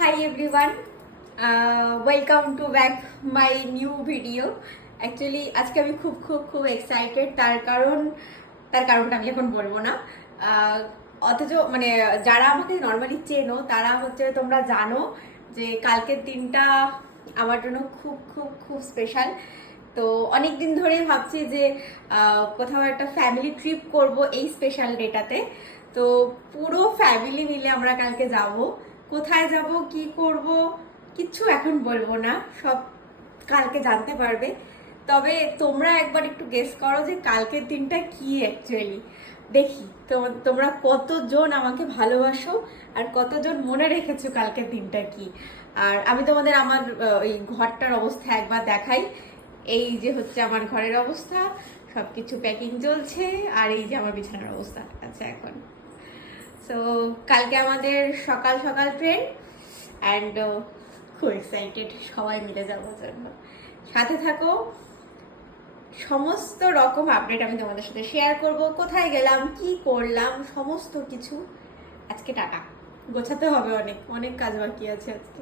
Hi everyone welcome to back my new video actually আজকে আমি খুব খুব খুব এক্সাইটেড তার কারণ তার কারণটা আমি এখন বলব না। আহ, অথচ মানে যারা আমাকে নর্মালি চেনো তারা হচ্ছে তোমরা জানো যে কালকের দিনটা আমার জন্য খুব খুব খুব স্পেশাল তো অনেক দিন ধরে ভাবছি যে কোথাও একটা ফ্যামিলি ট্রিপ করব এই স্পেশাল ডেটাতে তো পুরো ফ্যামিলি মিলে আমরা কালকে যাব। কোথায় যাব, কি করব, কিচ্ছু এখন বলব না, সব কালকে জানতে পারবে। তবে তোমরা একবার একটু গেস করো যে কালকের দিনটা কি অ্যাকচুয়ালি দেখি তোমরা কতজন আমাকে ভালোবাসো আর কতজন মনে রেখেছো কালকের দিনটা কি। আর আমি তোমাদের আমার ওই ঘরটার অবস্থা একবার দেখাই। এই যে হচ্ছে আমার ঘরের অবস্থা, সবকিছু প্যাকিং চলছে, আর এই যে আমার বিছানার অবস্থা। আছে এখন। সো কালকে আমাদের সকাল সকাল ট্রেন অ্যান্ড খুব এক্সাইটেড সবাই মিলে যাওয়ার জন্য। সাথে থাকো, সমস্ত রকম আপডেট আমি তোমাদের সাথে শেয়ার করব। কোথায় গেলাম, কি করলাম, সমস্ত কিছু। আজকে টাকা গোছাতে হবে অনেক অনেক কাজ বাকি আছে আজকে।